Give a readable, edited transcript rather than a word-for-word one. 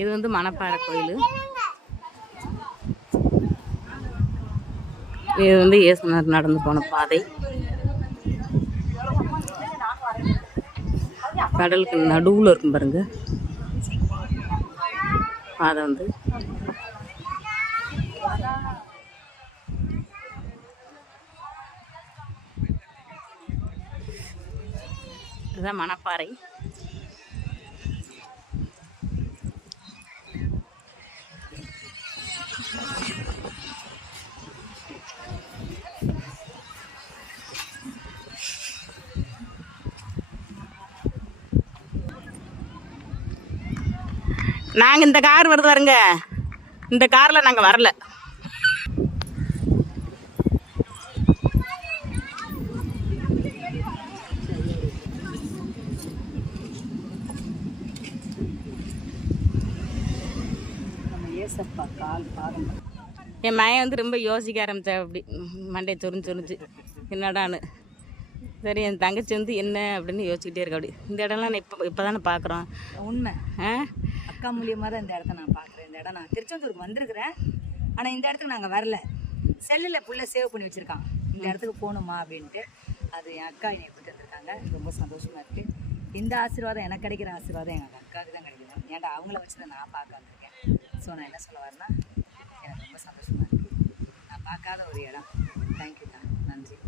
இது வந்து மணப்பாறை கோயில். இது வந்து இயேசுநாதர் நடந்து போன பாதை. கடலுக்கு நடுவில் இருக்கும் பாருங்க பாதை வந்து. இதுதான் மணப்பாறை. நாங்கள் இந்த கார் வருது பாருங்க, இந்த காரில் நாங்கள் வரல. என் மகன் வந்து ரொம்ப யோசிக்க ஆரம்பித்தா, அப்படி மண்டை சொரிஞ்சு என்னடான்னு. சரி, என் தங்கச்சி வந்து என்ன அப்படின்னு யோசிச்சுக்கிட்டே இருக்கா. அப்படி இந்த இடம்லாம் நான் இப்போ தானே பார்க்குறோம். உண்மை. அக்கா மூலியமாக தான் இந்த இடத்த நான் பார்க்குறேன். இந்த இடம் நான் திருச்செந்தூருக்கு வந்திருக்கிறேன், ஆனால் இந்த இடத்துக்கு நாங்கள் வரல. செல்லில் ஃபுல்லாக சேவ் பண்ணி வச்சுருக்கான், இந்த இடத்துக்கு போகணுமா அப்படின்ட்டு. அது என் அக்கா என்னை கூப்பிட்டு வந்திருக்காங்க. ரொம்ப சந்தோஷமாக இருக்குது. இந்த ஆசீர்வாதம் எனக்கு கிடைக்கிற ஆசீர்வாதம் எங்கள் அக்காவுக்கு தான் கிடைக்குது. ஏன்டா அவங்கள வச்சு தான் நான் பார்க்க வந்திருக்கேன். ஸோ நான் என்ன சொல்ல வரேன்னா, எனக்கு ரொம்ப சந்தோஷமாக இருக்குது. நான் பார்க்காத ஒரு இடம். தேங்க்யூக்கா, நன்றி.